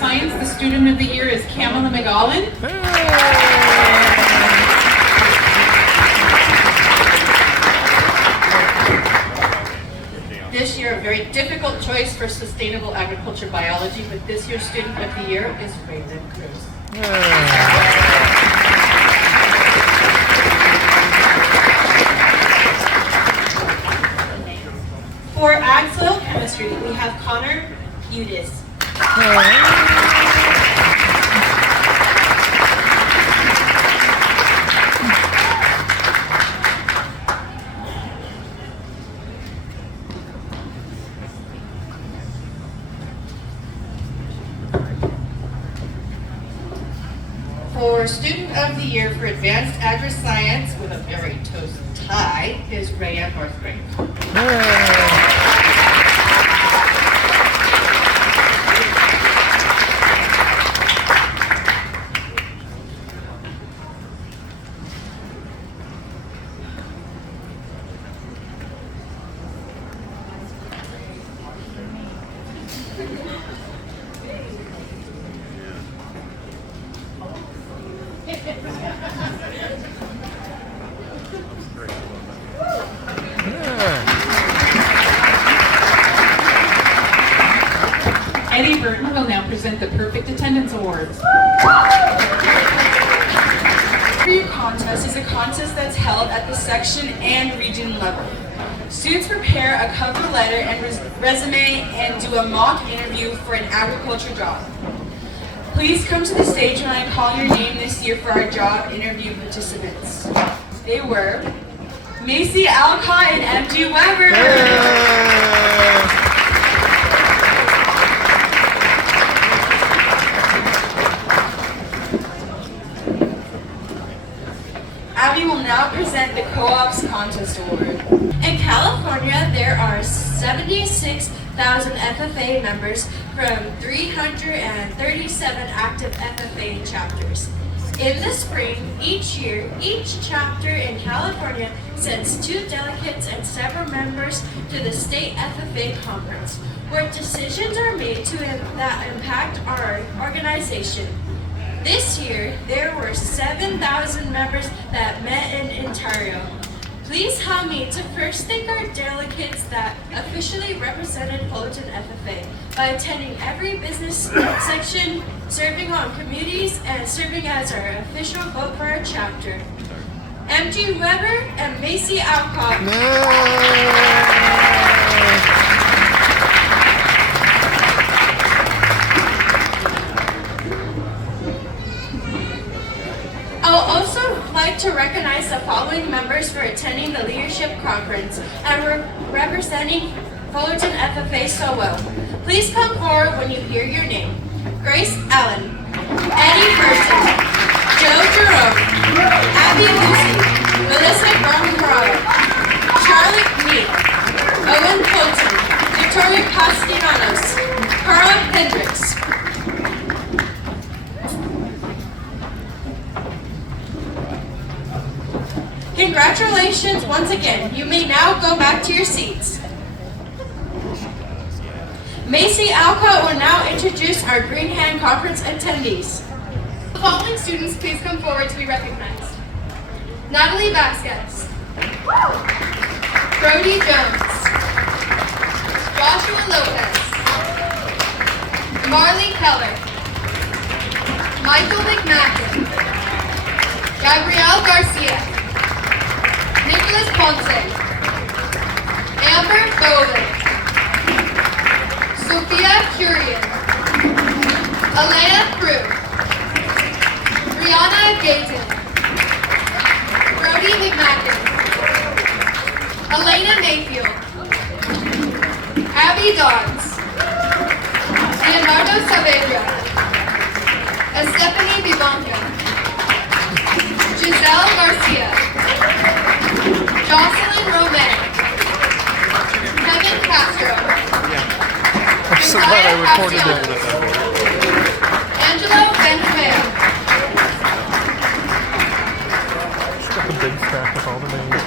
Science, the Student of the Year is Kamala McGowan. This year, a very difficult choice for Sustainable Agriculture Biology, but this year's Student of the Year is Raymond Cruz. For Ag Soil Chemistry, we have Connor Udis. For Student of the Year for Advanced Agri-Science, with a very close tie, is Raya Northgrave. Eddie Burton will now present the Perfect Attendance Awards. The contest is a contest that's held at the section and region level. Students prepare a cover letter and resume and do a mock interview for an agriculture job. Please come to the stage when I call your name this year for our job interview participants. They were Macy Alcott and MG Weber. Abby will now present the Co-ops Contest Award. In California, there are 76,000 FFA members from 337 active FFA chapters. In the spring, each year, each chapter in California sends 2 delegates and several members to the state FFA conference, where decisions are made that impact our organization. This year, there were 7,000 members that met in Ontario. Please help me to first thank our delegates that officially represented Fullerton FFA by attending every business section, serving on committees, and serving as our official vote for our chapter. MG Weber and Macy Alcott. I'll also like to recognize the following members for attending the Leadership Conference and representing Fullerton FFA so well. Please come forward when you hear your name. Grace Allen, Eddie Burton, Joe Jerome, Abby Lucy, Melissa Brown-Carrara, Charlotte Meek, Owen Colton, Victoria Castellanos, Carl Hendricks. Congratulations once again. You may now go back to your seats. Macy Alcott will now introduce our Green Hand Conference attendees. The following students please come forward to be recognized. Natalie Vasquez, Brody Jones, Joshua Lopez, Marley Keller, Michael McMacken, Gabrielle Garcia, Nicholas Ponce, Amber Bowler, Sophia Curian, Alea Crew, Brianna Gayton, Brody McMacken, Elena Mayfield, Abby Dodds, Leonardo Saavedra, Stephanie Vivanca, Giselle Garcia, Jocelyn Romain, Kevin Castro, I'm so glad I recorded it. Angelo Benfeo, Just got the big stack of all the names.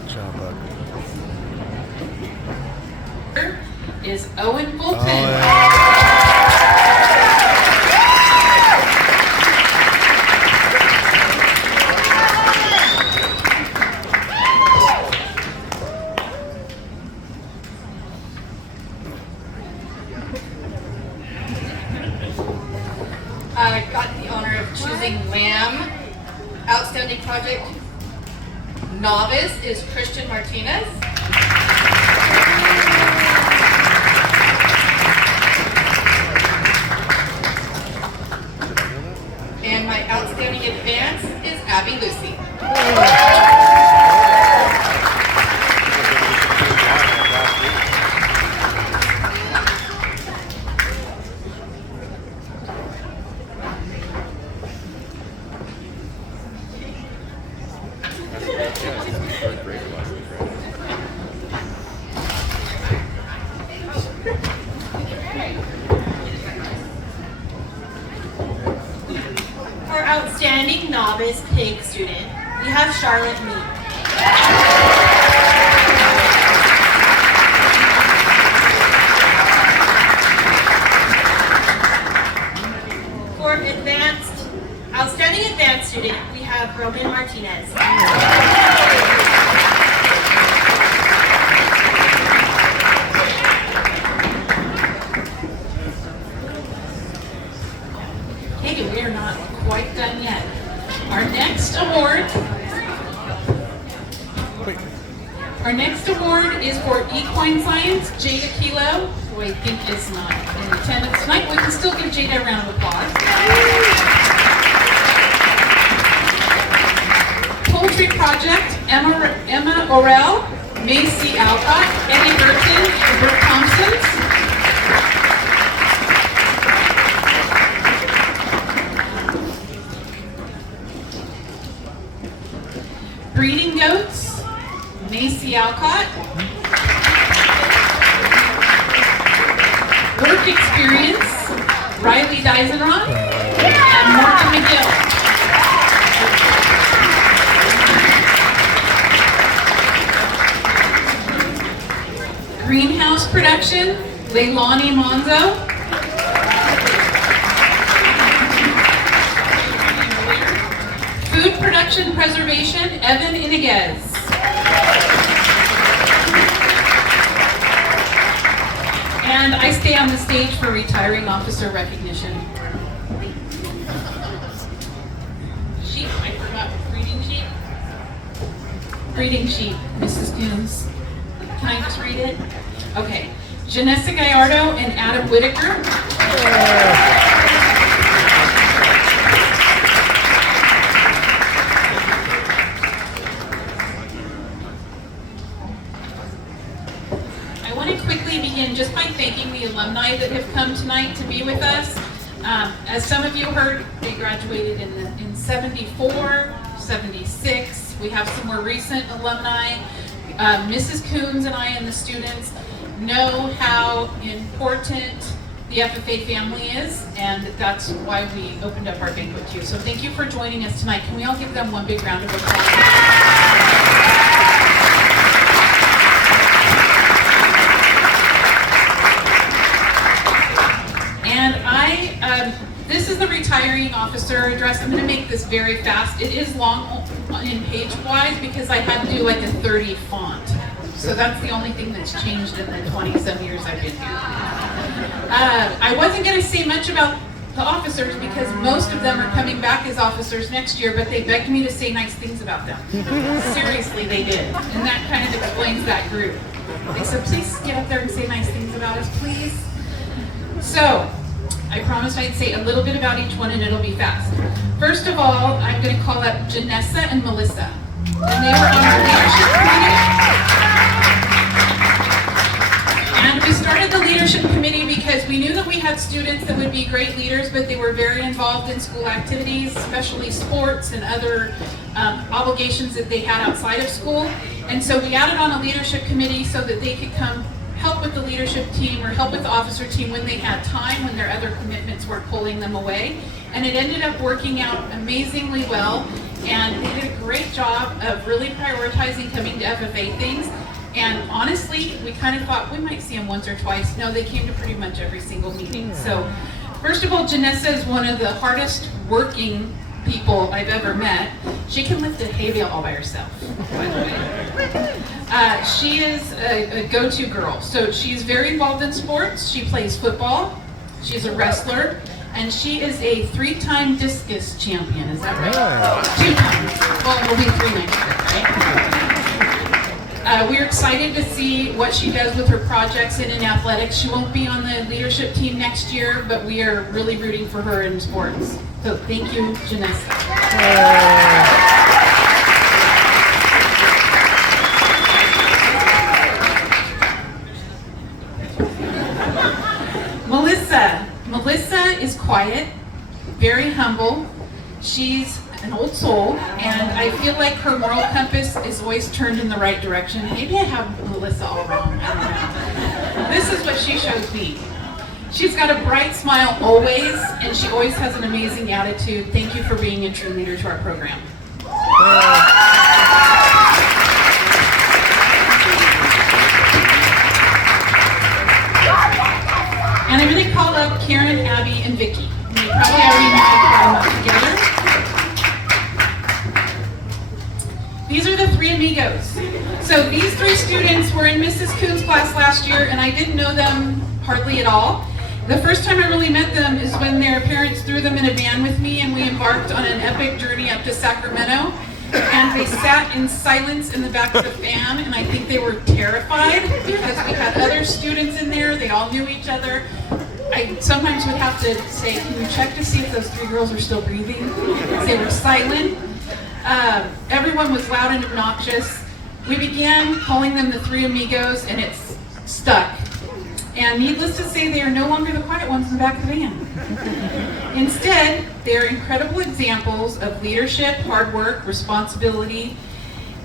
Good job, bud. Is Owen Bolton. I got the honor of choosing Lamb. Outstanding project novice is Christian Martinez. And my outstanding advance is Abby Lucy. For outstanding novice PIG student, we have Charlotte Meek. For outstanding advanced student, we have Roman Martinez. Okay, we are not quite done yet. Our next award is for equine science. Jada Kilo, who I think is not in attendance tonight. We can still give Jada a round of applause. Poultry project, Emma Orell, Macy Alcott, Eddie Burton, and Brooke Thompson. Breeding goats, Macy Alcott. Work experience, Riley Dysenron and Morgan McGill. Greenhouse production, Leilani Monzo. Food production preservation, Evan Iniguez. And I stay on the stage for retiring officer recognition. Sheep, I forgot, breeding sheep? Breeding sheep, Mrs. Coons. Can I just read it? Okay. Janessa Gallardo and Adam Whitaker. I want to quickly begin just by thanking the alumni that have come tonight to be with us. As some of you heard, they graduated in 74, 76. We have some more recent alumni. Mrs. Coons and I and the students know how important the FFA family is, and that's why we opened up our banquet to you. So thank you for joining us tonight. Can we all give them one big round of applause? And this is the retiring officer address. I'm going to make this very fast. It is long in page-wise because I had to do like a 30 font. So that's the only thing that's changed in the 20-some years I've been here. I wasn't going to say much about the officers because most of them are coming back as officers next year, but they begged me to say nice things about them. Seriously, they did. And that kind of explains that group. They said, please get up there and say nice things about us, please. So, I promised I'd say a little bit about each one and it'll be fast. First of all, I'm going to call up Janessa and Melissa. And they were on our leadership committee. And we started the leadership committee because we knew that we had students that would be great leaders, but they were very involved in school activities, especially sports and other obligations that they had outside of school. And so we added on a leadership committee so that they could come help with the leadership team or help with the officer team when they had time, when their other commitments were pulling them away. And it ended up working out amazingly well. And they did a great job of really prioritizing coming to FFA things. And honestly, we kind of thought we might see them once or twice. No, they came to pretty much every single meeting. So first of all, Janessa is one of the hardest working people I've ever met. She can lift a hay bale all by herself, by the way. She is a go-to girl. So she's very involved in sports. She plays football. She's a wrestler. And she is a 3-time discus champion. Is that right? 2 times. Well, it'll be 3 next year, right? We're excited to see what she does with her projects and in athletics. She won't be on the leadership team next year, but we are really rooting for her in sports. So thank you, Janessa. Melissa is quiet, very humble. She's an old soul, and I feel like her moral compass is always turned in the right direction. Maybe I have Melissa all wrong, I don't know. This is what she shows me. She's got a bright smile always, and she always has an amazing attitude. Thank you for being a true leader to our program. And I'm going to call up Karen, Abby, and Vicki. You probably already know I put them up together. These are the 3 amigos. So these 3 students were in Mrs. Kuhn's class last year, and I didn't know them hardly at all. The first time I really met them is when their parents threw them in a van with me, and we embarked on an epic journey up to Sacramento. And they sat in silence in the back of the van, and I think they were terrified because we had other students in there. They all knew each other. I sometimes would have to say, can you check to see if those 3 girls are still breathing? Because they were silent. Everyone was loud and obnoxious. We began calling them the 3 amigos, and it's stuck. And needless to say, they are no longer the quiet ones in the back of the van. Instead, they are incredible examples of leadership, hard work, responsibility,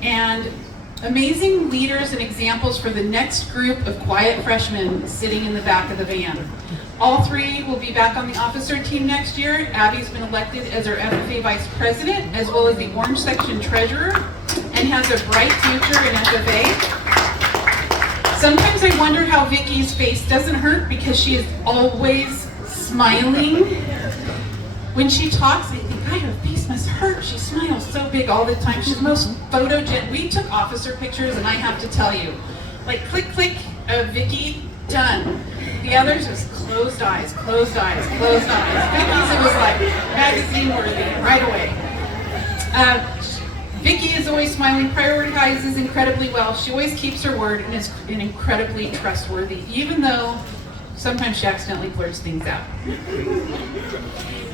and amazing leaders and examples for the next group of quiet freshmen sitting in the back of the van. All 3 will be back on the officer team next year. Abby's been elected as our FFA Vice President, as well as the Orange Section Treasurer, and has a bright future in FFA. Sometimes I wonder how Vicki's face doesn't hurt because she is always smiling. When she talks, I think, God, her face must hurt. She smiles so big all the time. She's most photogenic. We took officer pictures, and I have to tell you, like click, click, Vicki, done. The others was closed eyes, closed eyes, closed eyes. Vicki's, it was like magazine worthy right away. Vicki is always smiling, prioritizes incredibly well. She always keeps her word and is incredibly trustworthy, even though sometimes she accidentally blurts things out.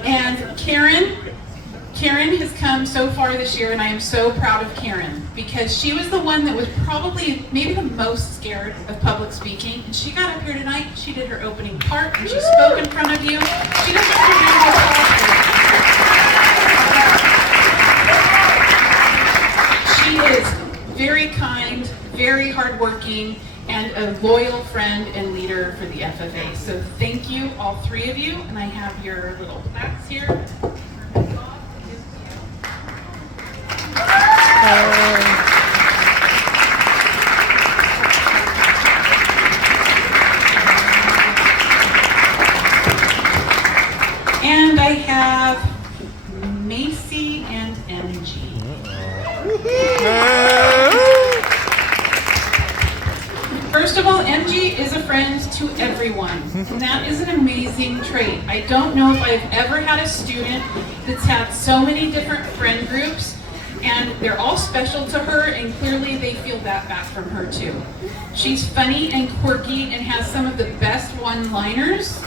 And Karen has come so far this year, and I am so proud of Karen because she was the one that was probably maybe the most scared of public speaking. And she got up here tonight, she did her opening part, and she spoke in front of you. She doesn't She is very kind, very hardworking, and a loyal friend and leader for the FFA. So thank you, all 3 of you, and I have your little plaques here. And I have Macy and MG. First of all, MG is a friend to everyone, and that is an amazing trait. I don't know if I've ever had a student that's had so many different friend groups, and they're all special to her, and clearly they feel that back from her too. She's funny and quirky and has some of the best one-liners.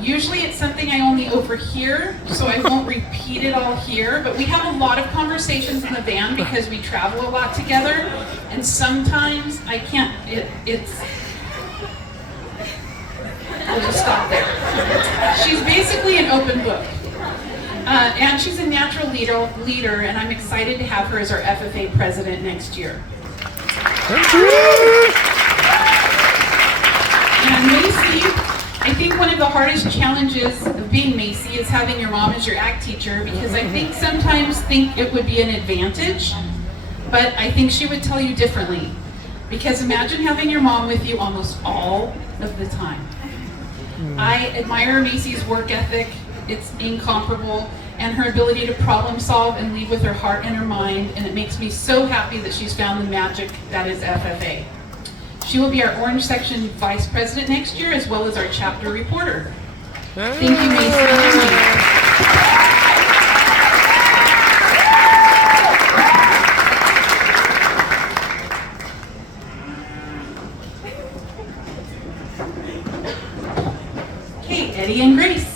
Usually it's something I only overhear, so I won't repeat it all here, but we have a lot of conversations in the van because we travel a lot together, and sometimes I can't, I'll just stop there. She's basically an open book. And she's a natural leader, and I'm excited to have her as our FFA president next year. And I think one of the hardest challenges of being Macy is having your mom as your ACT teacher, because I think sometimes it would be an advantage, but I think she would tell you differently. Because imagine having your mom with you almost all of the time. I admire Macy's work ethic. It's incomparable, and her ability to problem solve and lead with her heart and her mind, and it makes me so happy that she's found the magic that is FFA. She will be our Orange Section Vice President next year, as well as our chapter reporter. Thank you, Macy. Okay, Eddie and Grace.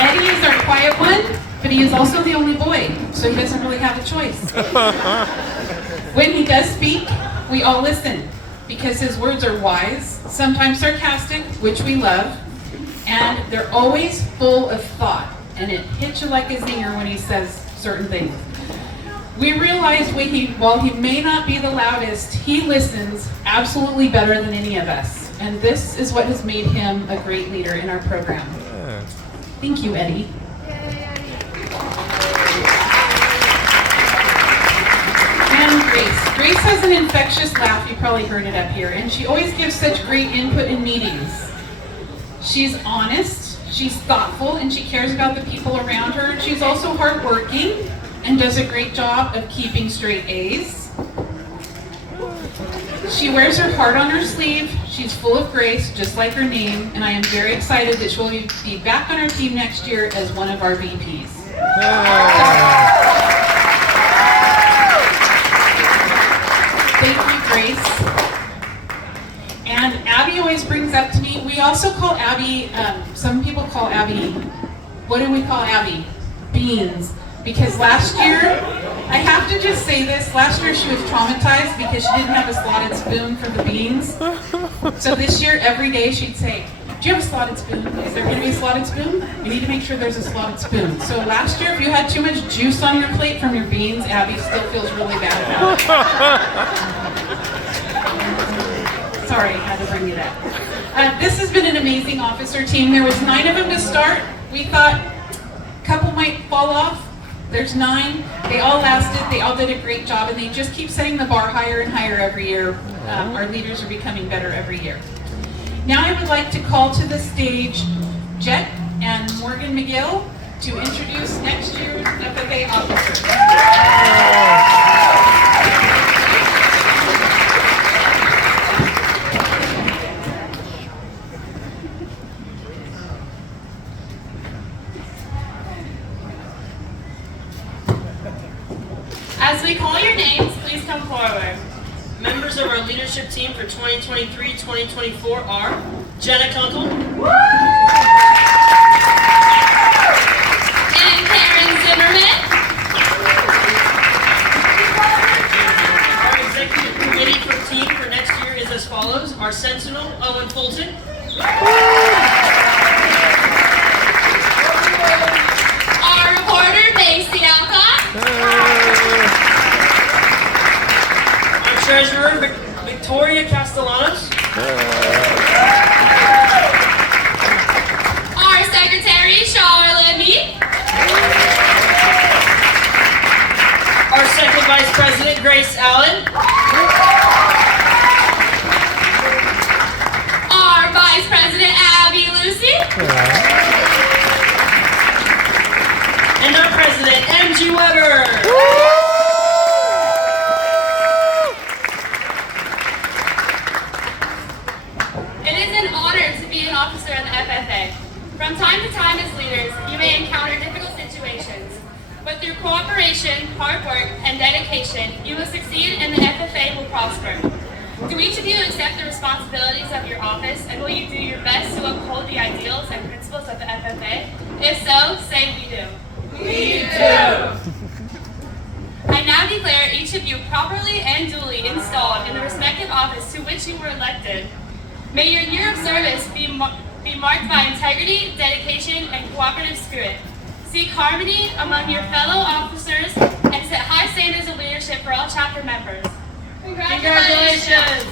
Eddie is our quiet one, but he is also the only boy, so he doesn't really have a choice. When he does speak, we all listen, because his words are wise, sometimes sarcastic, which we love, and they're always full of thought, and it hits you like a zinger when he says certain things. We realize while he may not be the loudest, he listens absolutely better than any of us, and this is what has made him a great leader in our program. Thank you, Eddie. And Grace has an infectious laugh, you probably heard it up here, and she always gives such great input in meetings. She's honest, she's thoughtful, and she cares about the people around her, and she's also hardworking and does a great job of keeping straight A's. She wears her heart on her sleeve, she's full of grace, just like her name, and I am very excited that she'll be back on our team next year as one of our VPs. Thank you, Grace. And Abby always brings up to me, we also call Abby, some people call Abby, what do we call Abby? Beans. Because last year, I have to just say this, last year she was traumatized because she didn't have a slotted spoon for the beans. So this year, every day she'd say, do you have a slotted spoon? Is there going to be a slotted spoon? We need to make sure there's a slotted spoon. So last year, if you had too much juice on your plate from your beans, Abby still feels really bad about it. Sorry, I had to bring you that. This has been an amazing officer team. There was 9 of them to start. We thought a couple might fall off. There's 9. They all lasted. They all did a great job, and they just keep setting the bar higher and higher every year. Our leaders are becoming better every year. Now I would like to call to the stage Jet and Morgan McGill to introduce next year's FFA officers. As we call your names, please come forward. Members of our leadership team for 2023-2024 are Jenna Kunkel And Karen Zimmerman. Our executive committee for team for next year is as follows. Our Sentinel, Owen Fulton. Our reporter, Macy Alcott. Treasurer Victoria Castellanos. Our secretary, Charlotte Mead. Our second vice president, Grace Allen. Our vice president, Abby Lucy. And our president, MG Weber. Officer in the FFA. From time to time as leaders, you may encounter difficult situations, but through cooperation, hard work, and dedication, you will succeed and the FFA will prosper. Do each of you accept the responsibilities of your office, and will you do your best to uphold the ideals and principles of the FFA? If so, say we do. We do! I now declare each of you properly and duly installed in the respective office to which you were elected. May your year of service be marked by integrity, dedication, and cooperative spirit. Seek harmony among your fellow officers and set high standards of leadership for all chapter members. Congratulations!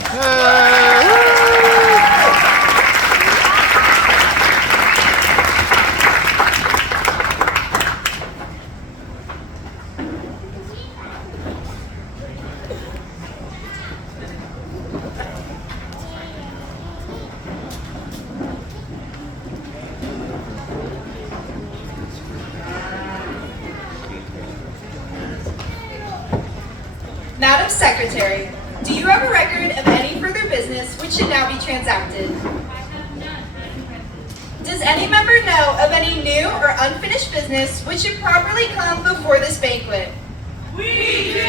Madam Secretary, do you have a record of any further business which should now be transacted? Does any member know of any new or unfinished business which should properly come before this banquet? We do!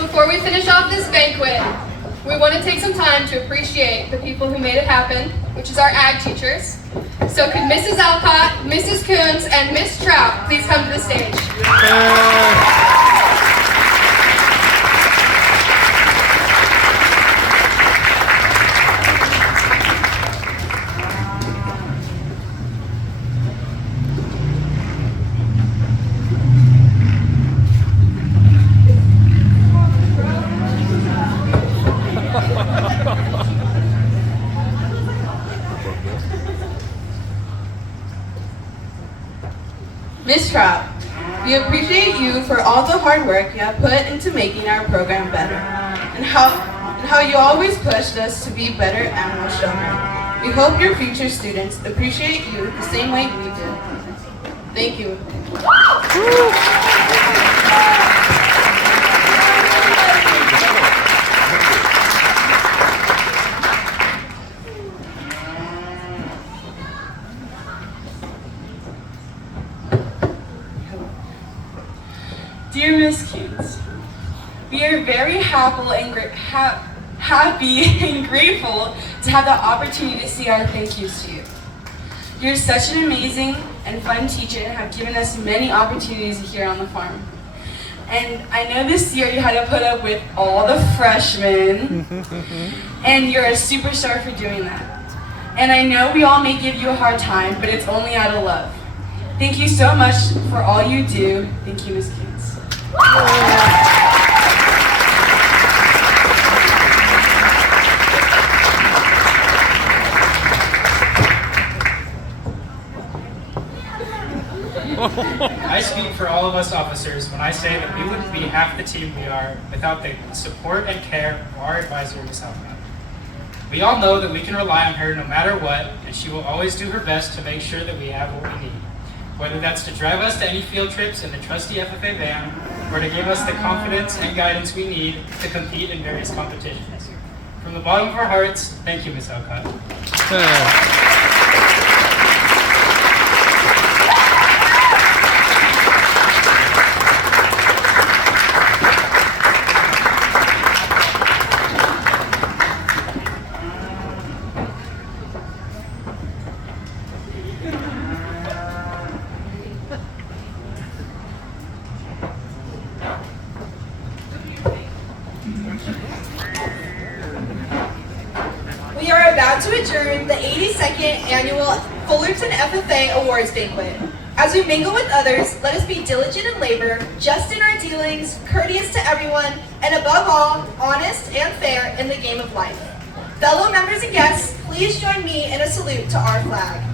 Before we finish off this banquet, we want to take some time to appreciate the people who made it happen, which is our ag teachers. So could Mrs. Alcott, Mrs. Coons, and Miss Trout please come to the stage? Miss Trout, we appreciate you for all the hard work you have put into making our program better, and how you always pushed us to be better animal children. We hope your future students appreciate you the same way we do. Thank you. Dear Miss Coons, we are very happy and grateful to have the opportunity to see our thank yous to you. You're such an amazing and fun teacher and have given us many opportunities here on the farm. And I know this year you had to put up with all the freshmen, and you're a superstar for doing that. And I know we all may give you a hard time, but it's only out of love. Thank you so much for all you do. Thank you, Miss Coons. I speak for all of us officers when I say that we wouldn't be half the team we are without the support and care of our advisor, Ms. Alcott. We all know that we can rely on her no matter what, and she will always do her best to make sure that we have what we need. Whether that's to drive us to any field trips in the trusty FFA van, or to give us the confidence and guidance we need to compete in various competitions. From the bottom of our hearts, thank you, Ms. Alcott. We are about to adjourn the 82nd Annual Fullerton FFA Awards Banquet. As we mingle with others, let us be diligent in labor, just in our dealings, courteous to everyone, and above all, honest and fair in the game of life. Fellow members and guests, please join me in a salute to our flag.